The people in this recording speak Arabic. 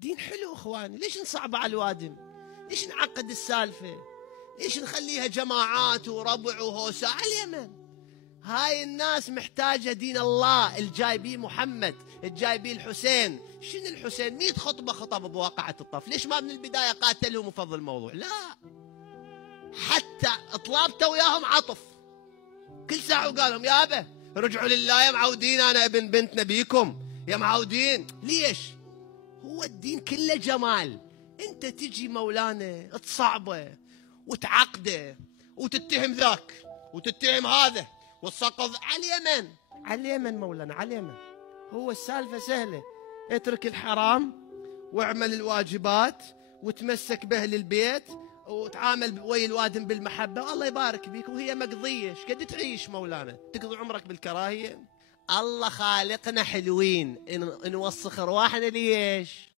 دين حلو اخواني، ليش نصعب على الوادم؟ ليش نعقد السالفه؟ ليش نخليها جماعات وربع وهوسه على اليمن؟ هاي الناس محتاجه دين الله، الجايبين محمد، الجايبين الحسين. شنو الحسين؟ 100 خطبه خطب بواقعه الطف، ليش ما من البدايه قاتلهم وفض الموضوع؟ لا، حتى طلابته وياهم عطف، كل ساعه وقالهم يابا رجعوا لله يا معودين، انا ابن بنت نبيكم يا معودين. ليش؟ هو الدين كله جمال. انت تجي مولانا تصعبه وتعقده وتتهم ذاك وتتهم هذا وتسقط على اليمن. على اليمن مولانا، على اليمن. هو السالفه سهله، اترك الحرام واعمل الواجبات وتمسك باهل البيت وتعامل ويا الوادم بالمحبه والله يبارك بيك، وهي مقضيه. ايش قد تعيش مولانا؟ تقضي عمرك بالكراهيه؟ الله خالقنا حلوين، نوسخ ارواحنا ليش؟